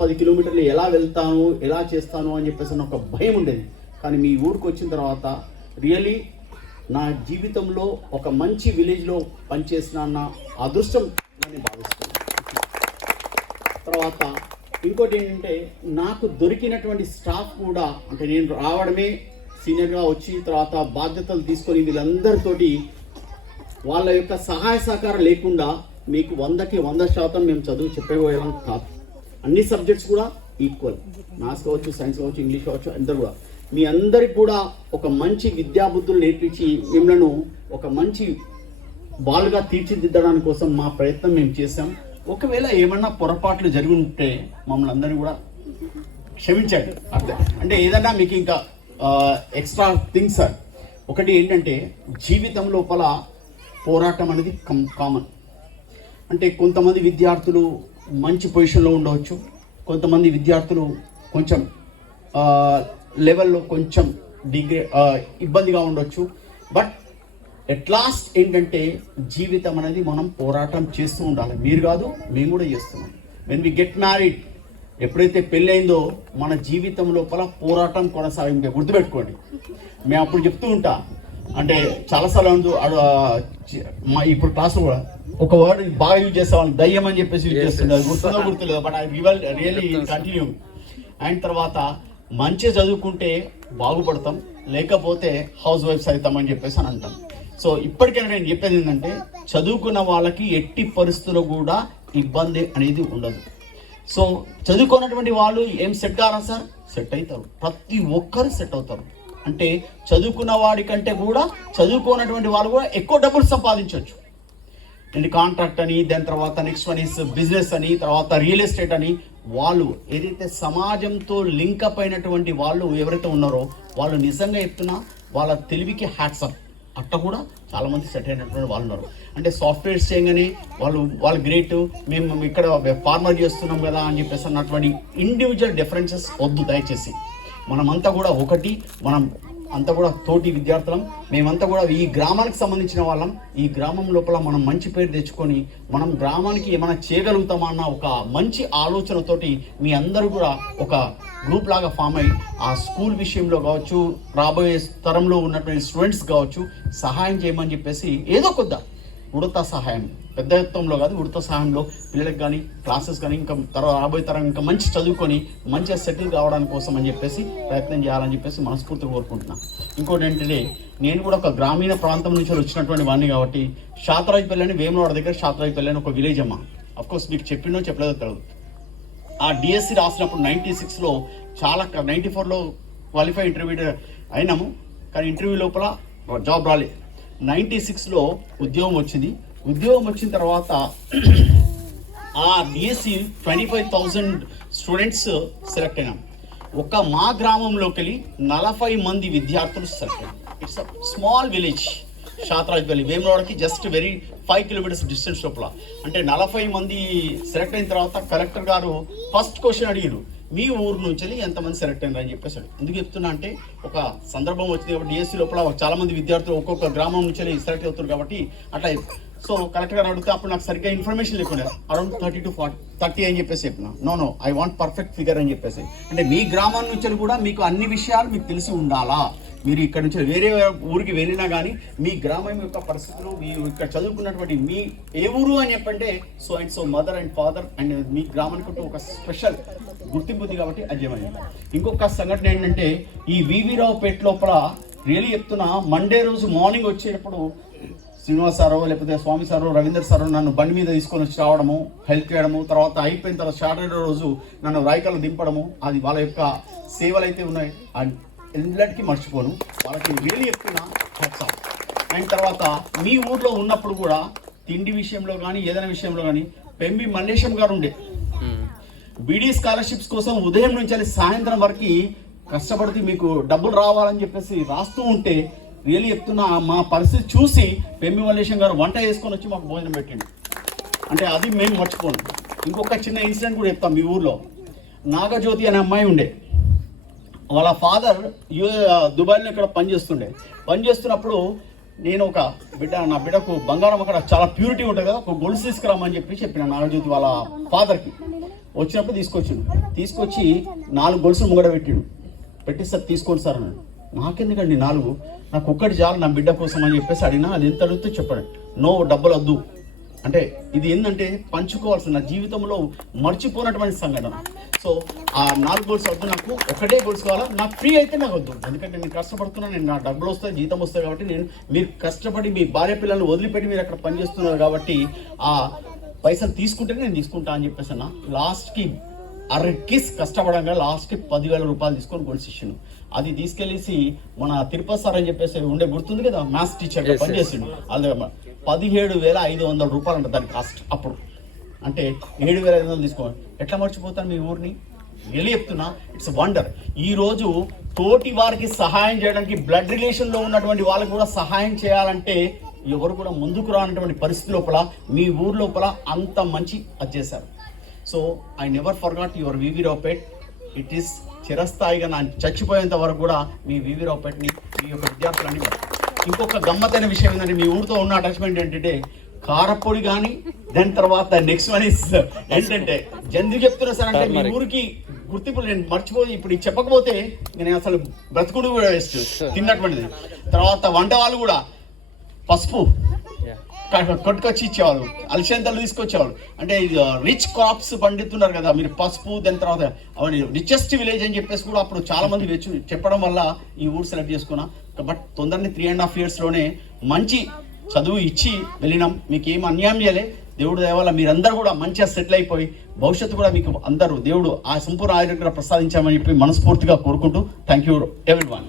10 కిలోమీటర్లు ఎలా వెళ్తాను, ఎలా చేస్తాను అని చెప్పేసి ఒక భయం ఉండేది. కానీ మీ ఊరికి వచ్చిన తర్వాత రియలీ నా జీవితంలో ఒక మంచి విలేజ్లో పనిచేసిన నా అదృష్టం అని భావిస్తున్నాను. తర్వాత ఇంకోటి ఏంటంటే, నాకు దొరికినటువంటి స్టాఫ్ కూడా, అంటే నేను రావడమే సీనియర్గా వచ్చి తర్వాత బాధ్యతలు తీసుకొని వీళ్ళందరితోటి వాళ్ళ యొక్క సహాయ సహకారం లేకుండా మీకు 100కి 100% మేము చదువు చెప్పేవాళ్ళం కాదు. అన్ని సబ్జెక్ట్స్ కూడా ఈక్వల్, మ్యాథ్స్ కావచ్చు, సైన్స్ కావచ్చు, ఇంగ్లీష్ కావచ్చు, అందరూ కూడా మీ అందరికి కూడా ఒక మంచి విద్యాబుద్ధులు నేర్పించి మిమ్మల్ని ఒక మంచి బాలుగా తీర్చిదిద్దడానికి కోసం మా ప్రయత్నం మేము చేసాం. ఒకవేళ ఏమన్నా పొరపాట్లు జరిగి ఉంటే మమ్మల్ని అందరినీ కూడా క్షమించండి. అర్థం అంటే ఏదన్నా మీకు ఇంకా ఎక్స్ట్రా థింగ్స్ సార్. ఒకటి ఏంటంటే, జీవితం లోపల పోరాటం అనేది కామన్. అంటే కొంతమంది విద్యార్థులు మంచి పొజిషన్లో ఉండవచ్చు, కొంతమంది విద్యార్థులు కొంచెం లెవెల్లో కొంచెం ఇబ్బందిగా ఉండొచ్చు. బట్ ఎట్ లాస్ట్ ఏంటంటే, జీవితం అనేది మనం పోరాటం చేస్తూ ఉండాలి. మీరు కాదు, మేము కూడా చేస్తున్నాం. వెన్ వి గెట్ మ్యారీడ్, ఎప్పుడైతే పెళ్ళైందో మన జీవితం లోపల పోరాటం కొనసాగించే గుర్తుపెట్టుకోండి. మేము అప్పుడు చెప్తూ ఉంటా, అంటే చాలాసార్లు ఇప్పుడు క్లాస్లో కూడా ఒక వర్డ్ బాగా యూజ్ చేసేవాళ్ళం, దయ్యం అని చెప్పేసి యూజ్ చేస్తుండే. గుర్తులేదు, but I really continue. And తర్వాత మంచిగా చదువుకుంటే బాగుపడతాం, లేకపోతే హౌస్ వైఫ్స్ అవుతామని చెప్పేసి అని అంటాం. సో ఇప్పటికైనా నేను చెప్పేది ఏంటంటే, చదువుకున్న వాళ్ళకి ఎట్టి పరిస్థితుల్లో కూడా ఇబ్బంది అనేది ఉండదు. సో చదువుకున్నటువంటి వాళ్ళు ఏం సెట్ కారా సార్? సెట్ అవుతారు, ప్రతి ఒక్కరు సెట్ అవుతారు. అంటే చదువుకున్న వాడి కంటే కూడా చదువుకున్నటువంటి వాళ్ళు కూడా ఎక్కువ డబ్బులు సంపాదించవచ్చు. అండ్ కాంట్రాక్ట్ అని, దాని తర్వాత నెక్స్ట్ వన్ ఇస్ బిజినెస్ అని, తర్వాత రియల్ ఎస్టేట్ అని. వాళ్ళు ఏదైతే సమాజంతో లింకప్ అయినటువంటి వాళ్ళు ఎవరైతే ఉన్నారో వాళ్ళు నిజంగా చెప్తున్నా వాళ్ళ తెలివికి హ్యాట్సప్. అట్ట కూడా చాలామంది సెట్ అయినటువంటి వాళ్ళు ఉన్నారు. అంటే సాఫ్ట్వేర్స్ చేయగానే వాళ్ళు గ్రేట్, మేము ఇక్కడ ఫార్మర్ చేస్తున్నాం కదా అని చెప్పేసి అన్నటువంటి ఇండివిజువల్ డిఫరెన్సెస్ వద్దు దయచేసి. మనమంతా కూడా ఒకటి, మనం అంతా కూడా తోటి విద్యార్థులం, మేమంతా కూడా ఈ గ్రామానికి సంబంధించిన వాళ్ళం. ఈ గ్రామం లోపల మనం మంచి పేరు తెచ్చుకొని మనం గ్రామానికి ఏమైనా చేయగలుగుతామా అన్న ఒక మంచి ఆలోచనతోటి మీ అందరూ కూడా ఒక గ్రూప్ లాగా ఫామ్ అయ్యి ఆ స్కూల్ విషయంలో కావచ్చు, రాబోయే తరంలో ఉన్నటువంటి స్టూడెంట్స్ కావచ్చు, సహాయం చేయమని చెప్పేసి ఏదో కొద్ద ఉడత సహాయం, పెద్ద మొత్తంలో కాదు, ఉడత సహాయంలో పిల్లలకు కానీ క్లాసెస్ కానీ ఇంకా తర్వాత రాబోయే తరం ఇంకా మంచి చదువుకొని మంచిగా సెటిల్ కావడానికి కోసం అని చెప్పేసి ప్రయత్నం చేయాలని చెప్పేసి మనస్ఫూర్తిగా కోరుకుంటున్నాను. ఇంకోటి ఏంటంటే, నేను కూడా ఒక గ్రామీణ ప్రాంతం నుంచి వచ్చినటువంటి వాడిని కాబట్టి శాతరాజపల్లి అని, వేములవాడ దగ్గర శాతరాజపల్లి అని ఒక విలేజ్ అమ్మ. అఫ్కోర్స్ మీకు చెప్పినో చెప్పలేదో తెలియదు. ఆ డిఎస్సి రాసినప్పుడు 96లో చాలా 94లో క్వాలిఫై ఇంటర్వ్యూ అయినాము, కానీ ఇంటర్వ్యూ లోపల జాబ్ రాలేదు. 96లో ఉద్యోగం వచ్చింది. ఉద్యోగం వచ్చిన తర్వాత ఆ డిఎస్సి 25,000 స్టూడెంట్స్ సెలెక్ట్ అయినాం. ఒక మా గ్రామంలోకి వెళ్ళి 40 మంది విద్యార్థులు సెలెక్ట్ అయ్యాం. It's a small village Satarajapalli, వేములవాడకి జస్ట్ 5 కిలోమీటర్స్ డిస్టెన్స్ లోపల. అంటే 40 మంది సెలెక్ట్ అయిన తర్వాత కలెక్టర్ గారు ఫస్ట్ క్వశ్చన్ అడిగారు, మీ ఊరు నుంచి ఎంతమంది సెలెక్ట్ అయినారు అని చెప్పేసి. ఎందుకు చెప్తున్నా అంటే, ఒక సందర్భం వచ్చింది కాబట్టి డిఎస్సి లోపల చాలా మంది విద్యార్థులు ఒక్కొక్క గ్రామం నుంచి సెలెక్ట్ అవుతారు కాబట్టి అట్లా. సో కలెక్టర్ గారు అడిగితే అప్పుడు నాకు సరిగ్గా ఇన్ఫర్మేషన్ లేకుండా అరౌండ్ 30 to 40 అని చెప్పేసి చెప్పిన. No I want perfect figure అని చెప్పేసి. అంటే మీ గ్రామం నుంచి కూడా మీకు అన్ని విషయాలు మీకు తెలిసి ఉండాలా. మీరు ఇక్కడ నుంచి వేరే ఊరికి వెళ్ళినా కానీ మీ గ్రామం యొక్క పరిస్థితులు, మీరు ఇక్కడ చదువుకున్నటువంటి మీ ఏ ఊరు అని చెప్పంటే so and so mother and father and మీ గ్రామానికి ఒక స్పెషల్ గుర్తింపు ఉంది కాబట్టి అజయమని. ఇంకొక సంఘటన ఏంటంటే, ఈ వివి రావుపేట లోపల రియలీ చెప్తున్నా, మండే రోజు మార్నింగ్ వచ్చేటప్పుడు శ్రీనివాస్ సారో లేకపోతే స్వామి సారో రవీందర్ సారో నన్ను బండి మీద తీసుకొని వచ్చి రావడము, హెల్ప్ చేయడము, తర్వాత అయిపోయిన తర్వాత సాటర్డే రోజు నన్ను రాయకల్లో దింపడము, అది వాళ్ళ యొక్క సేవలు అయితే ఉన్నాయి ఎల్లటికీ మర్చిపోను. వాళ్ళకి రియలీ చెప్తున్నా హ్యాట్స్ ఆఫ్. అండ్ తర్వాత మీ ఊర్లో ఉన్నప్పుడు కూడా తిండి విషయంలో కానీ ఏదైనా విషయంలో కానీ పెంబి మల్లేశం గారు ఉండే బీడీ స్కాలర్షిప్స్ కోసం ఉదయం నుంచి సాయంత్రం వరకు కష్టపడితే మీకు డబ్బులు రావాలని చెప్పేసి రాస్తూ ఉంటే రియలీ చెప్తున్నా, మా పరిస్థితి చూసి పెంబి మల్లేశం గారు వంట చేసుకొని వచ్చి మాకు భోజనం పెట్టండి. అంటే అది మేము మర్చిపోను. ఇంకొక చిన్న ఇన్సిడెంట్ కూడా చెప్తాం. మీ ఊర్లో నాగజ్యోతి అనే అమ్మాయి ఉండే, వాళ్ళ ఫాదర్ దుబాయ్లో ఇక్కడ పనిచేస్తున్నప్పుడు నేను ఒక నా బిడ్డకు బంగారం అక్కడ చాలా ప్యూరిటీ ఉంటుంది కదా, ఒక గొలుసు తీసుకురామని చెప్పిన నాగజ్యోతి వాళ్ళ ఫాదర్కి. వచ్చినప్పుడు తీసుకొచ్చి 4 గొలుసులు ముంగడ పెట్టి సార్ తీసుకోండి సార్ అన్నాడు. నాకెందుకండి 4, నాకు ఒక్కటి చాలు నా బిడ్డ కోసం అని చెప్పేసి అడిగినా, అది ఎంత అడిగితే చెప్పండి, నో డబ్బులు వద్దు అంటే. ఇది ఏంటంటే పంచుకోవాల్సిన జీవితంలో మర్చిపోయినటువంటి సంఘటన. సో ఆ 4 గోల్స్ వద్దు, నాకు ఒకటే గోల్స్ కావాలా, నాకు ఫ్రీ అయితే నాకు వద్దు. ఎందుకంటే నేను కష్టపడుతున్నాను, నేను నా డబ్బులు వస్తాయి, జీతం వస్తాయి కాబట్టి, మీరు కష్టపడి మీ భార్య పిల్లల్ని వదిలిపెట్టి మీరు అక్కడ పనిచేస్తున్నారు కాబట్టి ఆ పైసలు తీసుకుంటేనే నేను తీసుకుంటా అని చెప్పేసి అన్న. లాస్ట్కి అరకిస్ కష్టపడంగా లాస్ట్కి 10,000 రూపాయలు తీసుకొని గోల్స్ ఇచ్చిండు. అది తీసుకెళ్ళేసి మన తిరుపతి సార్ అని చెప్పేసి ఉండే గుర్తుంది కదా, మ్యాథ్స్ టీచర్గా పనిచేసిండు. అది 17,500 రూపాయలు అంట దాని కాస్ట్ అప్పుడు. అంటే 7,500 తీసుకోవాలి. ఎట్లా మర్చిపోతాను మీ ఊరిని? వెళ్ళి చెప్తున్నా, ఇట్స్ వండర్. ఈరోజు తోటి వారికి సహాయం చేయడానికి, బ్లడ్ రిలేషన్లో ఉన్నటువంటి వాళ్ళకి కూడా సహాయం చేయాలంటే ఎవరు కూడా ముందుకు రానటువంటి పరిస్థితి లోపల మీ ఊరు లోపల అంత మంచి అది చేశారు. So I never forgot your వివి రావుపేట్. ఇట్ ఈస్ చిరస్థాయిగా నా చచ్చిపోయేంత వరకు కూడా మీ వివి రావుపేట్ని, మీ యొక్క విద్యార్థులని. ఇంకొక గమ్మతైన విషయం ఏంటంటే, మీ ఊరితో ఉన్న అటాచ్మెంట్ ఏంటంటే కారపొడి కానీ, దాని తర్వాత నెక్స్ట్ వన్ ఇస్ ఏంటంటే, ఎందుకు చెప్తున్నా సార్ అంటే, మీ ఊరికి గుర్తింపు నేను మర్చిపోయి ఇప్పుడు చెప్పకపోతే నేను అసలు బ్రతుకుడు కూడా వేస్ట్ తిన్నటువంటిది. తర్వాత వంట వాళ్ళు కూడా పసుపు కొట్టుకొచ్చి ఇచ్చేవాళ్ళు, అలసంతలు తీసుకొచ్చేవాళ్ళు. అంటే రిచ్ క్రాప్స్ పండిస్తున్నారు కదా మీరు, పసుపు, దాని తర్వాత అవన్నీ రిచెస్ట్ విలేజ్ అని చెప్పేసి కూడా అప్పుడు చాలా మంది చెప్పడం వల్ల ఈ ఊరు సెలెక్ట్ చేసుకున్నా. బట్ తొందరని 3.5 yearsలోనే మంచి చదువు ఇచ్చి వెళ్ళినాం. మీకు ఏం అన్యాయం చేయలే. దేవుడు దయవల్ల మీరందరూ కూడా మంచిగా సెటిల్ అయిపోయి భవిష్యత్తు కూడా మీకు అందరూ దేవుడు ఆ సంపూర్ణ ఆరోగ్యం ప్రసాదించామని చెప్పి మనస్ఫూర్తిగా కోరుకుంటూ థ్యాంక్ యూ ఎవ్రీవన్.